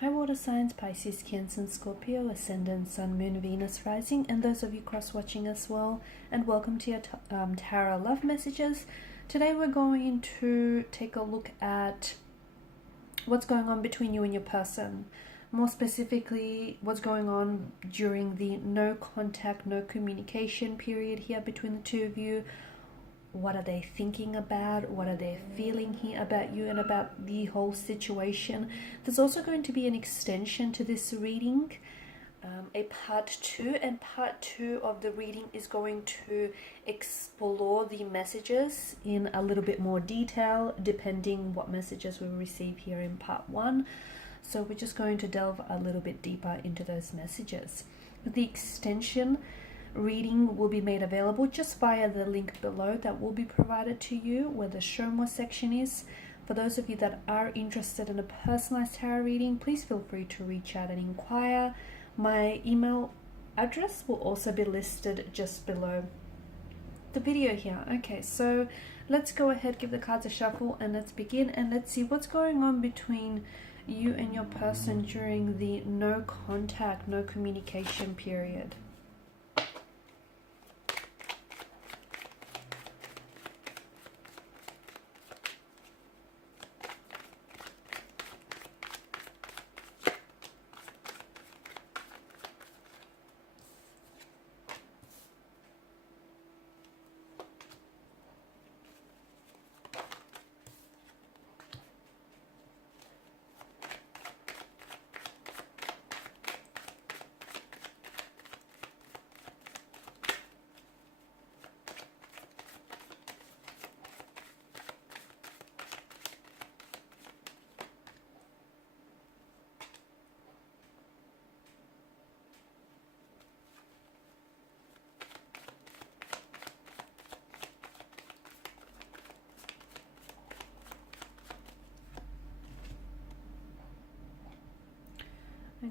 Hi water signs, Pisces, Cancer, Scorpio, Ascendant, Sun, Moon, Venus, Rising, and those of you cross-watching as well, and welcome to your Tarot Love Messages. Today we're going to take a look at what's going on between you and your person. More specifically, what's going on during the no contact, no communication period here between the two of you. What are they thinking about? What are they feeling here about you and about the whole situation? There's also going to be an extension to this reading, a part 2, and part 2 of the reading is going to explore the messages in a little bit more detail, depending what messages we receive here in part 1. So we're just going to delve a little bit deeper into those messages. The extension reading will be made available just via the link below that will be provided to you where the show more section is. For those of you that are interested in a personalized tarot reading, please feel free to reach out and inquire. My email address will also be listed just below the video here. Okay, so let's go ahead, give the cards a shuffle, and let's begin, and let's see what's going on between you and your person during the no contact, no communication period.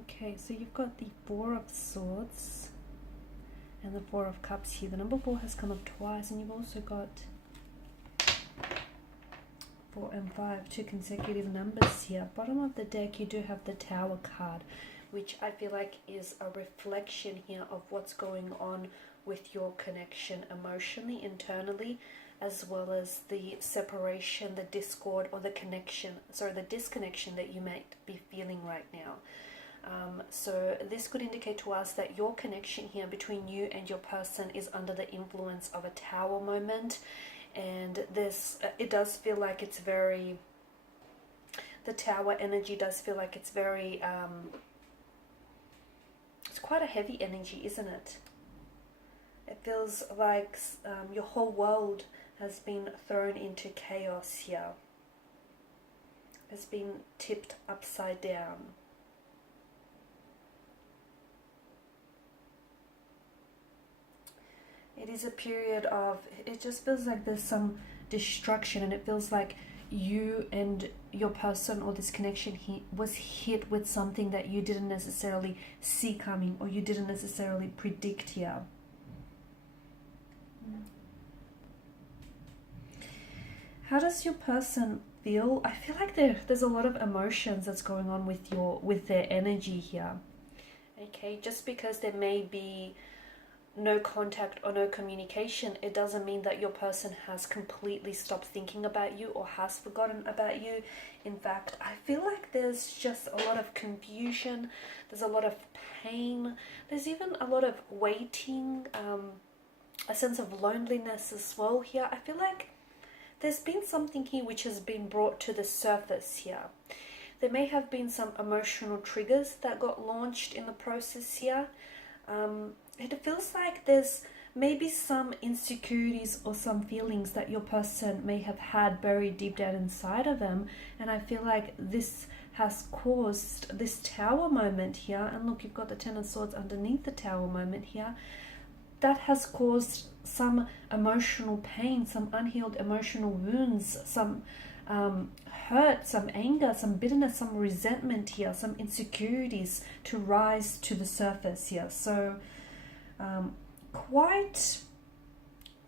Okay, so you've got the Four of Swords and the Four of Cups here. The number 4 has come up twice, and you've also got 4 and 5, 2 consecutive numbers here. Bottom of the deck, you do have the Tower card, which I feel like is a reflection here of what's going on with your connection emotionally, internally, as well as the separation, the discord, or the disconnection that you might be feeling right now. So this could indicate to us that your connection here between you and your person is under the influence of a Tower moment, and this it does feel like it's very, the Tower energy does feel like it's very it's quite a heavy energy, isn't it? It feels like your whole world has been thrown into chaos here. It's been tipped upside down. It is a period of, it just feels like there's some destruction, and it feels like you and your person, or this connection was hit with something that you didn't necessarily see coming, or you didn't necessarily predict here. How does your person feel? I feel like there's a lot of emotions that's going on with their energy here. Okay, just because there may be no contact or no communication, it doesn't mean that your person has completely stopped thinking about you or has forgotten about you. In fact, I feel like there's just a lot of confusion, there's a lot of pain, there's even a lot of waiting, a sense of loneliness as well here. I feel like there's been something here which has been brought to the surface here. There may have been some emotional triggers that got launched in the process here. It feels like there's maybe some insecurities or some feelings that your person may have had buried deep down inside of them, and I feel like this has caused this Tower moment here. And look, you've got the Ten of Swords underneath the Tower moment here. That has caused some emotional pain, some unhealed emotional wounds, some hurt, some anger, some bitterness, some resentment here, some insecurities to rise to the surface here. So quite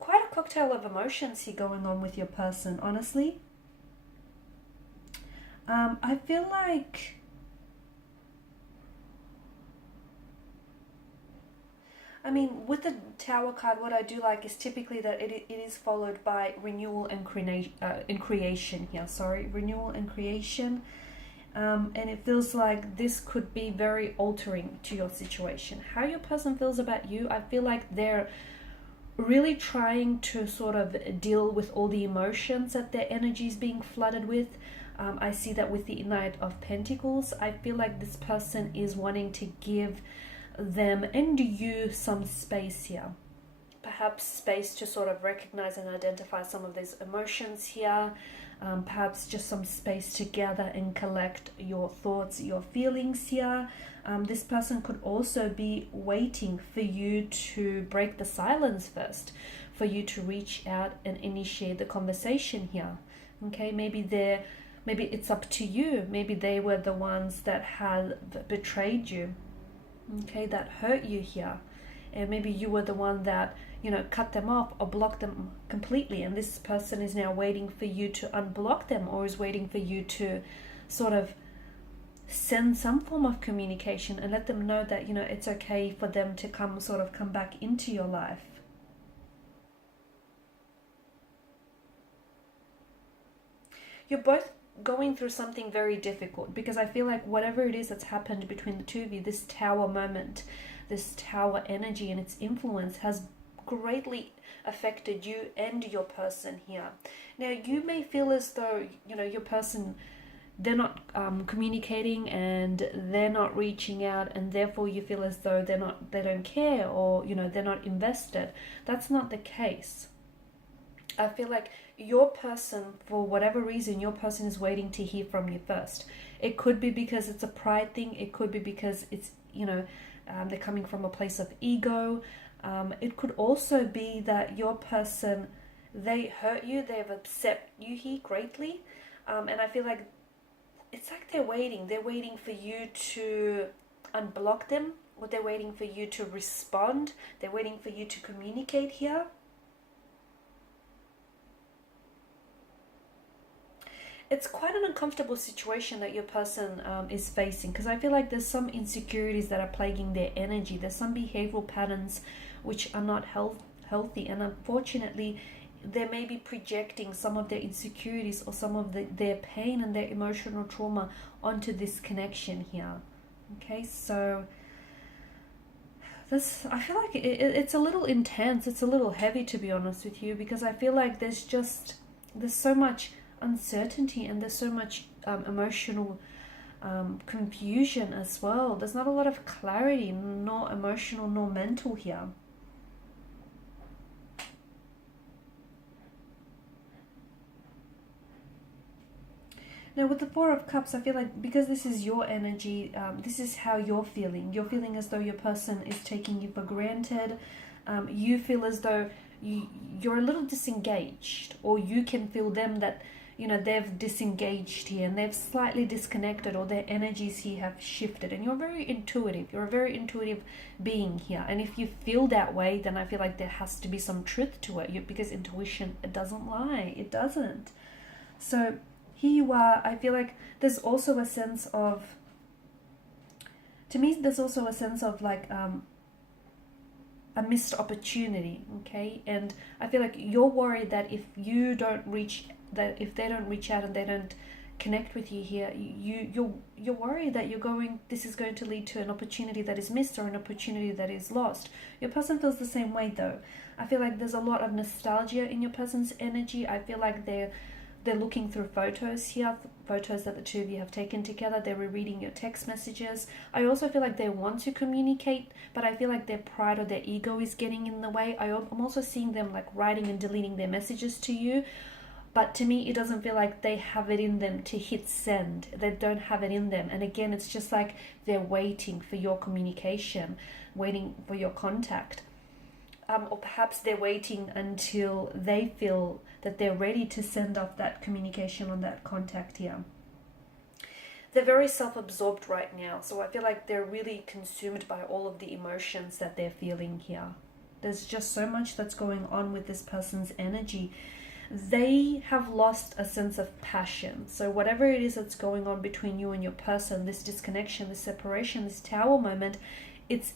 a cocktail of emotions here going on with your person, honestly. I feel like I mean, with the Tower card, what I do like is typically that it is followed by renewal and creation here. Sorry, renewal and creation. And it feels like this could be very altering to your situation. How your person feels about you, I feel like they're really trying to sort of deal with all the emotions that their energy is being flooded with. I see that with the Knight of Pentacles. I feel like this person is wanting to give them and you some space here. Perhaps space to sort of recognize and identify some of these emotions here. Perhaps just some space to gather and collect your thoughts, your feelings here. This person could also be waiting for you to break the silence first, for you to reach out and initiate the conversation here. Okay, maybe it's up to you. Maybe they were the ones that had betrayed you, okay, that hurt you here. And maybe you were the one that, cut them off or blocked them completely. And this person is now waiting for you to unblock them, or is waiting for you to sort of send some form of communication and let them know that, it's okay for them to come back into your life. You're both going through something very difficult, because I feel like whatever it is that's happened between the two of you, this Tower moment, this Tower energy and its influence has greatly affected you and your person here. Now, you may feel as though, your person, they're not communicating and they're not reaching out, and therefore you feel as though they don't care, or, they're not invested. That's not the case. I feel like your person, for whatever reason, your person is waiting to hear from you first. It could be because it's a pride thing. It could be because it's, they're coming from a place of ego. It could also be that your person, they hurt you. They've upset you here greatly. And I feel like it's like they're waiting. They're waiting for you to unblock them, or they're waiting for you to respond. They're waiting for you to communicate here. It's quite an uncomfortable situation that your person is facing, because I feel like there's some insecurities that are plaguing their energy. There's some behavioral patterns which are not healthy, and unfortunately they may be projecting some of their insecurities or some of their pain and their emotional trauma onto this connection here. Okay, so this, I feel like it's a little intense. It's a little heavy, to be honest with you, because I feel like there's so much uncertainty, and there's so much emotional confusion as well. There's not a lot of clarity, nor emotional nor mental here. Now, with the Four of Cups, I feel like because this is your energy, this is how you're feeling. You're feeling as though your person is taking you for granted. You feel as though you're a little disengaged, or you can feel them that, they've disengaged here and they've slightly disconnected, or their energies here have shifted. And you're very intuitive. You're a very intuitive being here. And if you feel that way, then I feel like there has to be some truth to it, because intuition, it doesn't lie. It doesn't. So here you are. I feel like there's also a sense of, to me, there's also a sense of like a missed opportunity, okay? And I feel like you're worried that if they don't reach out and they don't connect with you here, you're worried that this is going to lead to an opportunity that is missed, or an opportunity that is lost. Your person feels the same way though. I feel like there's a lot of nostalgia in your person's energy. I feel like they're looking through photos here, photos that the two of you have taken together. They're rereading your text messages. I also feel like they want to communicate, but I feel like their pride or their ego is getting in the way. I'm also seeing them like writing and deleting their messages to you. But to me, it doesn't feel like they have it in them to hit send. They don't have it in them. And again, it's just like they're waiting for your communication, waiting for your contact. Or perhaps they're waiting until they feel that they're ready to send off that communication on that contact here. They're very self-absorbed right now. So I feel like they're really consumed by all of the emotions that they're feeling here. There's just so much that's going on with this person's energy. They have lost a sense of passion. So whatever it is that's going on between you and your person, this disconnection, this separation, this Tower moment, it's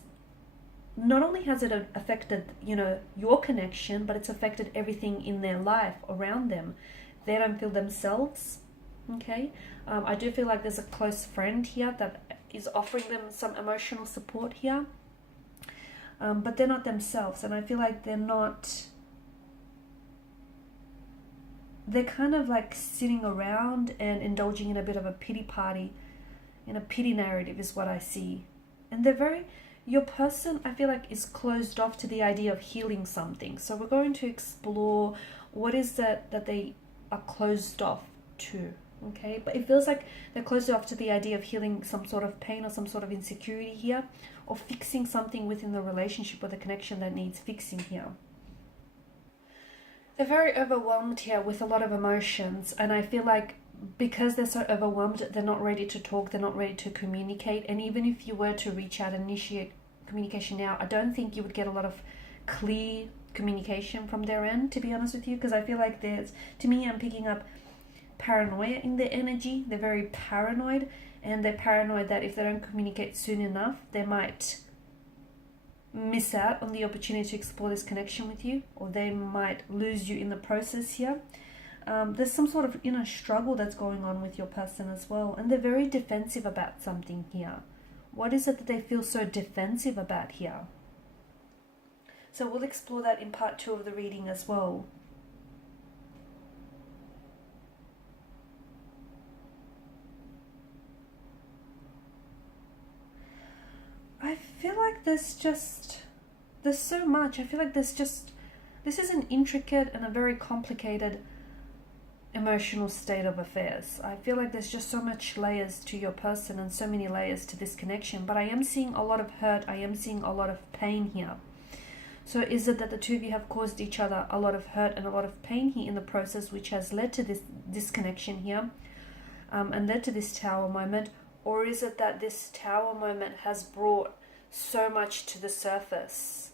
not only has it affected, your connection, but it's affected everything in their life around them. They don't feel themselves. Okay. I do feel like there's a close friend here that is offering them some emotional support here. But they're not themselves, and I feel like they're kind of like sitting around and indulging in a bit of a pity party, in a pity narrative is what I see. And your person, I feel like, is closed off to the idea of healing something. So we're going to explore what is that they are closed off to. Okay, but it feels like they're closed off to the idea of healing some sort of pain or some sort of insecurity here, or fixing something within the relationship or the connection that needs fixing here. They're very overwhelmed here with a lot of emotions, and I feel like because they're so overwhelmed, they're not ready to talk, they're not ready to communicate. And even if you were to reach out and initiate communication now, I don't think you would get a lot of clear communication from their end, to be honest with you, because I feel like I'm picking up paranoia in their energy. They're very paranoid, and they're paranoid that if they don't communicate soon enough, they might miss out on the opportunity to explore this connection with you, or they might lose you in the process here. There's some sort of inner struggle that's going on with your person as well, and they're very defensive about something here. What is it that they feel so defensive about here? So we'll explore that in part 2 of the reading as well. I feel like there's so much. I feel like this is an intricate and a very complicated emotional state of affairs. I feel like there's just so much layers to your person and so many layers to this connection, but I am seeing a lot of hurt. I am seeing a lot of pain here. So is it that the two of you have caused each other a lot of hurt and a lot of pain here in the process, which has led to this disconnection here, and led to this tower moment? Or is it that this tower moment has brought so much to the surface?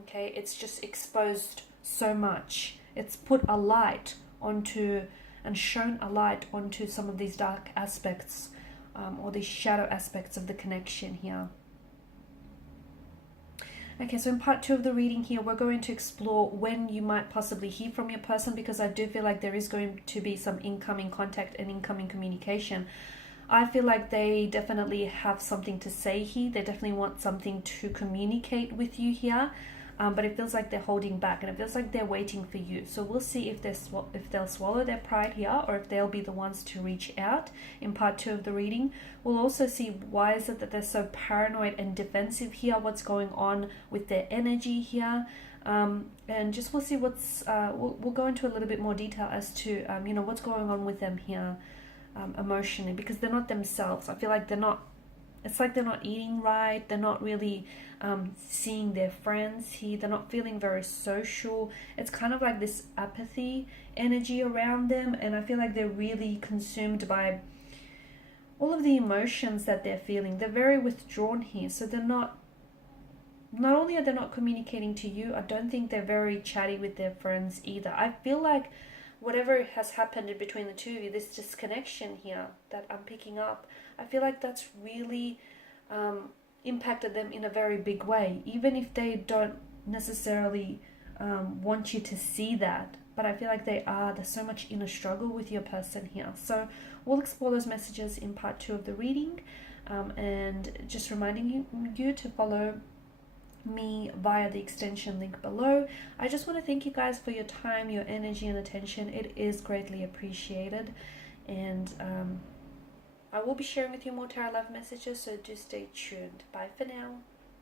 Okay, it's just exposed so much. It's put a light onto and shone a light onto some of these dark aspects, or these shadow aspects of the connection here. Okay, so in part 2 of the reading here, we're going to explore when you might possibly hear from your person, because I do feel like there is going to be some incoming contact and incoming communication. I feel like they definitely have something to say here. They definitely want something to communicate with you here, but it feels like they're holding back, and it feels like they're waiting for you. So we'll see if they'll swallow their pride here, or if they'll be the ones to reach out in part 2 of the reading. We'll also see why is it that they're so paranoid and defensive here, what's going on with their energy here, and just we'll see we'll go into a little bit more detail as to what's going on with them here. Emotionally, because they're not themselves. I feel like it's like they're not eating right, they're not really seeing their friends here, they're not feeling very social. It's kind of like this apathy energy around them, and I feel like they're really consumed by all of the emotions that they're feeling. They're very withdrawn here, so they're not only are they not communicating to you, I don't think they're very chatty with their friends either. I feel like whatever has happened in between the two of you, this disconnection here that I'm picking up, I feel like that's really impacted them in a very big way, even if they don't necessarily want you to see that. But I feel like there's so much inner struggle with your person here. So we'll explore those messages in part 2 of the reading, and just reminding you to follow me via the extension link below. I just want to thank you guys for your time, your energy and attention. It is greatly appreciated, and I will be sharing with you more tarot love messages, so do stay tuned. Bye for now.